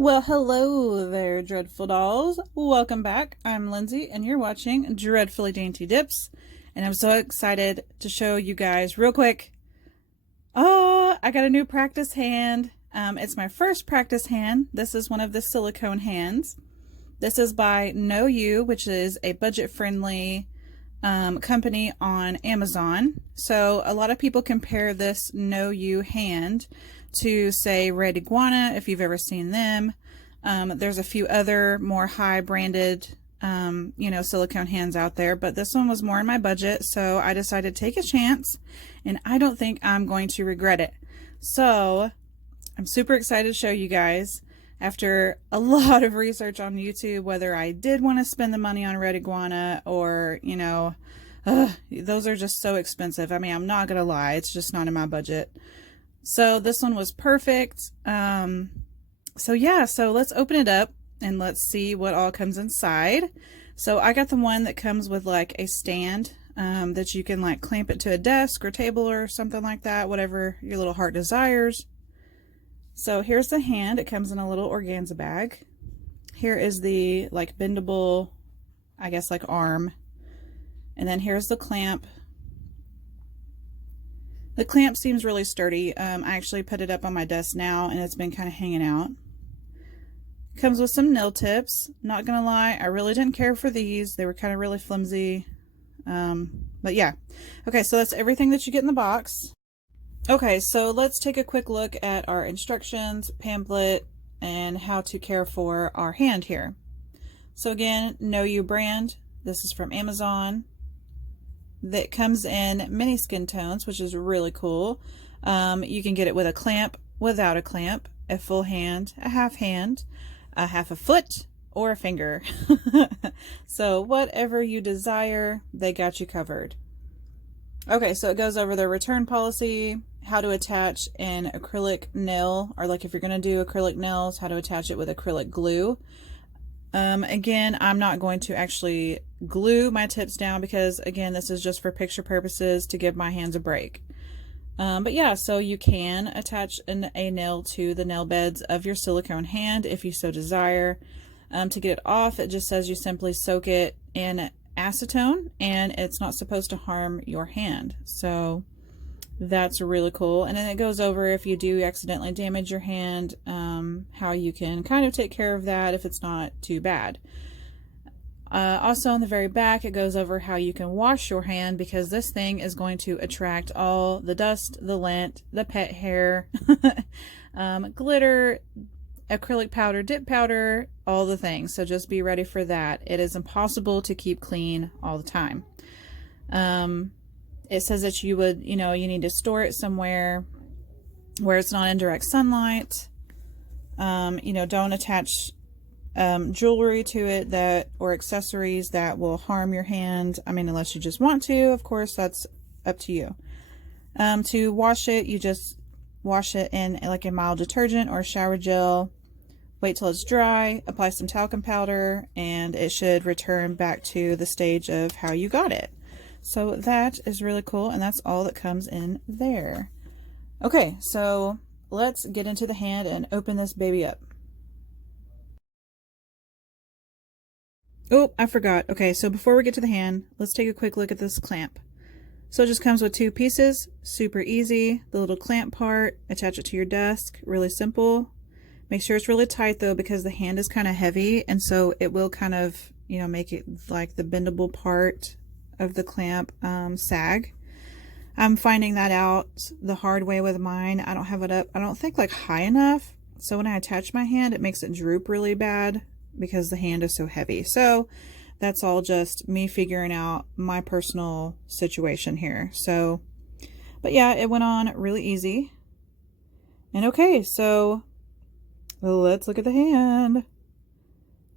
Well, hello there, Dreadful Dolls. Welcome back. I'm Lindsay, and you're watching Dreadfully Dainty Dips. And I'm so excited to show you guys real quick. I got a new practice hand. It's my first practice hand. This is one of the silicone hands. This is by knowu, which is a budget-friendly company on Amazon. So a lot of people compare this knowu hand to, say, Red Iguana, if you've ever seen them. There's a few other more high branded silicone hands out there, but this one was more in my budget, so I decided to take a chance, and I don't think I'm going to regret it. So I'm super excited to show you guys, after a lot of research on YouTube, whether I did want to spend the money on Red Iguana or, those are just so expensive. I mean, I'm not gonna lie, it's just not in my budget. So this one was perfect. So let's open it up and let's see what all comes inside. So I got the one that comes with like a stand that you can like clamp it to a desk or table or something like that, whatever your little heart desires. So here's the hand. It comes in a little organza bag. Here is the like bendable, I guess, like arm. And then here's the clamp. The clamp seems really sturdy. I actually put it up on my desk now and it's been kind of hanging out. Comes with some nail tips. Not gonna lie, I really didn't care for these. They were kind of really flimsy. But yeah. Okay, so that's everything that you get in the box. Okay, so let's take a quick look at our instructions, pamphlet, and how to care for our hand here. So again, knowu brand. This is from Amazon. That comes in many skin tones, which is really cool. You can get it with a clamp, without a clamp, a full hand, a half a foot, or a finger. So whatever you desire, they got you covered. Okay, so it goes over the return policy, how to attach an acrylic nail, or like if you're going to do acrylic nails, how to attach it with acrylic glue. Again, I'm not going to actually glue my tips down because, again, this is just for picture purposes to give my hands a break. But yeah, so you can attach a nail to the nail beds of your silicone hand if you so desire. To get it off, it just says you simply soak it in acetone and it's not supposed to harm your hand. So that's really cool. And then it goes over if you do accidentally damage your hand, how you can kind of take care of that if it's not too bad. Also on the very back, it goes over how you can wash your hand, because this thing is going to attract all the dust, the lint, the pet hair, glitter, acrylic powder, dip powder, all the things. So just be ready for that. It is impossible to keep clean all the time. It says that you would, you need to store it somewhere where it's not in direct sunlight. Don't attach jewelry to it or accessories that will harm your hand. I mean, unless you just want to, of course, that's up to you. To wash it, you just wash it in like a mild detergent or shower gel. Wait till it's dry, apply some talcum powder, and it should return back to the stage of how you got it. So that is really cool, and that's all that comes in there. Okay, so let's get into the hand and open this baby up. Oh, I forgot. Okay, so before we get to the hand, let's take a quick look at this clamp. So it just comes with two pieces, super easy. The little clamp part, attach it to your desk, really simple. Make sure it's really tight though, because the hand is kind of heavy, and so it will kind of, make it like the bendable part of the clamp sag. I'm finding that out the hard way with mine. I don't have it up, I don't think, like high enough. So when I attach my hand, it makes it droop really bad because the hand is so heavy. So that's all just me figuring out my personal situation here. So, but yeah, it went on really easy. And okay, so let's look at the hand.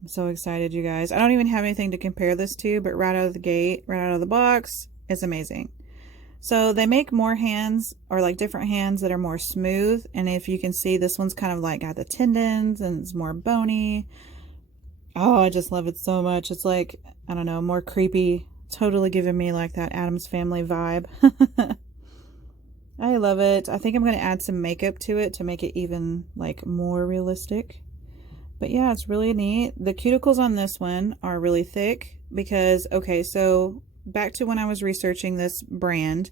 I'm so excited, you guys. I don't even have anything to compare this to, but right out of the gate, right out of the box, it's amazing. So they make more hands, or like different hands that are more smooth. And if you can see, this one's kind of like got the tendons and it's more bony. Oh, I just love it so much. It's like, I don't know, more creepy. Totally giving me like that Addams Family vibe. I love it. I think I'm going to add some makeup to it to make it even like more realistic. But yeah, it's really neat. The cuticles on this one are really thick because, okay, so back to when I was researching this brand,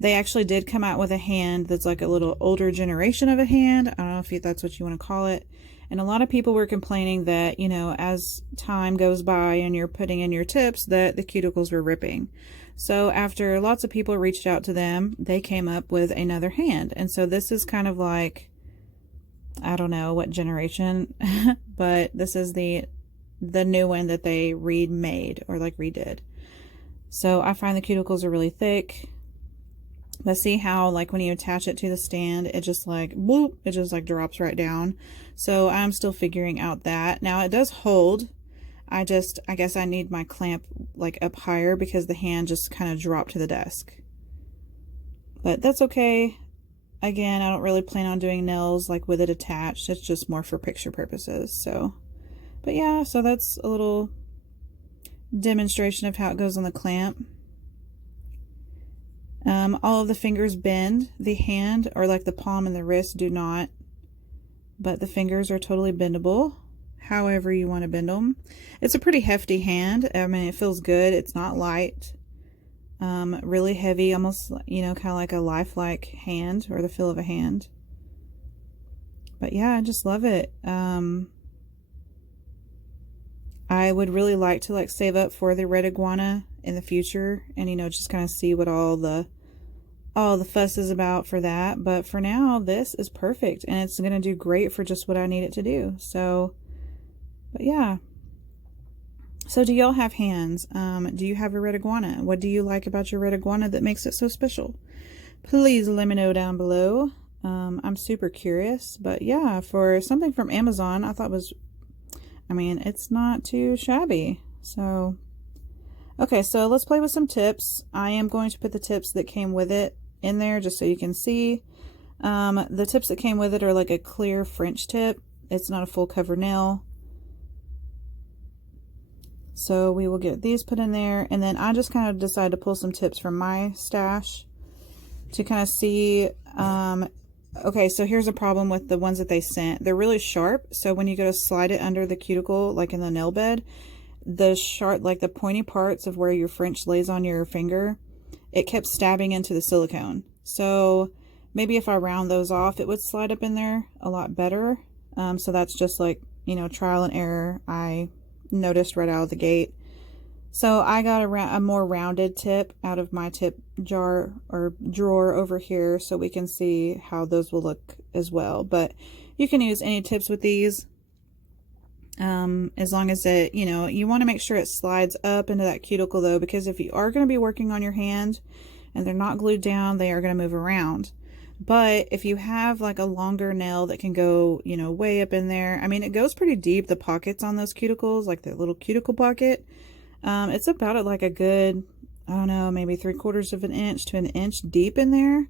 they actually did come out with a hand that's like a little older generation of a hand. I don't know if that's what you want to call it. And a lot of people were complaining that, you know, as time goes by and you're putting in your tips, that the cuticles were ripping. So after lots of people reached out to them, they came up with another hand. And so this is kind of like, I don't know what generation, but this is the new one that they remade or like redid. So I find the cuticles are really thick. But see how like when you attach it to the stand, it just like bloop, it just like drops right down. So I'm still figuring out that. Now it does hold. I guess I need my clamp like up higher because the hand just kind of dropped to the desk. But that's okay. Again, I don't really plan on doing nails like with it attached. It's just more for picture purposes. So, but yeah, so that's a little demonstration of how it goes on the clamp. All of the fingers bend. The hand, or like the palm and the wrist, do not. But the fingers are totally bendable, however you want to bend them. It's a pretty hefty hand. I mean, it feels good. It's not light. Really heavy, almost, you know, kind of like a lifelike hand, or the feel of a hand. But yeah, I just love it. I would really like to like save up for the red iguana in the future, and you know, just kind of see what all the fuss is about for that. But for now, this is perfect, and it's gonna do great for just what I need it to do. So, but yeah. So do y'all have hands? Do you have a red iguana? What do you like about your red iguana that makes it so special? Please let me know down below. I'm super curious. But yeah, for something from Amazon, I thought was, I mean, it's not too shabby. So, okay, so let's play with some tips. I am going to put the tips that came with it in there just so you can see. The tips that came with it are like a clear French tip. It's not a full cover nail. So we will get these put in there, and then I just kind of decided to pull some tips from my stash to kind of see. Okay, so here's a problem with the ones that they sent. They're really sharp, so when you go to slide it under the cuticle, like in the nail bed, the sharp, like the pointy parts of where your French lays on your finger, it kept stabbing into the silicone. So maybe if I round those off, it would slide up in there a lot better. So that's just like, you know, trial and error. I noticed right out of the gate. So I got a more rounded tip out of my tip jar or drawer over here, so we can see how those will look as well. But you can use any tips with these, as long as it, you know, you want to make sure it slides up into that cuticle though, because if you are going to be working on your hand and they're not glued down, they are going to move around. But if you have like a longer nail that can go, you know, way up in there, I mean, it goes pretty deep, the pockets on those cuticles, like the little cuticle pocket. It's about at like a good, I don't know, maybe 3/4 of an inch to an inch deep in there.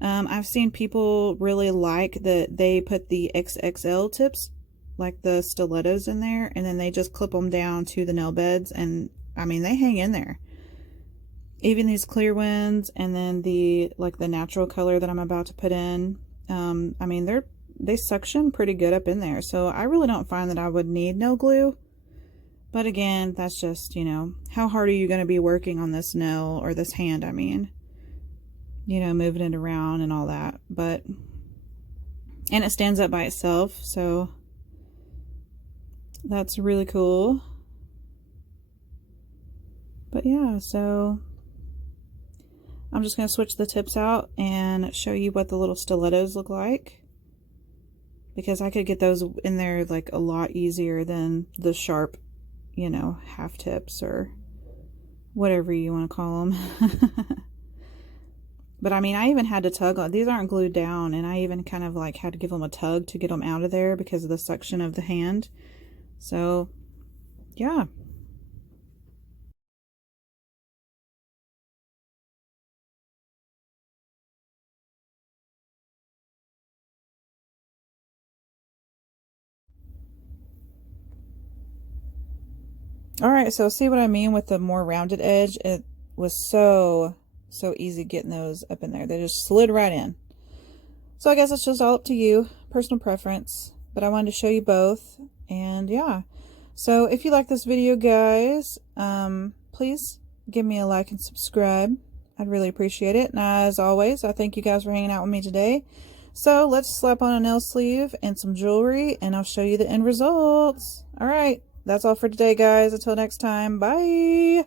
I've seen people really like that they put the XXL tips, like the stilettos in there, and then they just clip them down to the nail beds, and I mean, they hang in there. Even these clear ones, and then the like the natural color that I'm about to put in, I mean, they suction pretty good up in there, so I really don't find that I would need no glue. But again, that's just, you know, how hard are you going to be working on this nail, or this hand, I mean, you know, moving it around and all that. But, and it stands up by itself, so that's really cool. But yeah, so I'm just going to switch the tips out and show you what the little stilettos look like, because I could get those in there like a lot easier than the sharp, you know, half tips or whatever you want to call them. But I mean, I even had to tug on, these aren't glued down, and I even kind of like had to give them a tug to get them out of there because of the suction of the hand. So yeah. Alright, so see what I mean with the more rounded edge? It was so easy getting those up in there. They just slid right in. So I guess it's just all up to you, personal preference. But I wanted to show you both. And yeah, so if you like this video, guys, please give me a like and subscribe. I'd really appreciate it. And as always, I thank you guys for hanging out with me today. So let's slap on a nail sleeve and some jewelry, and I'll show you the end results. All right, that's all for today, guys. Until next time, bye.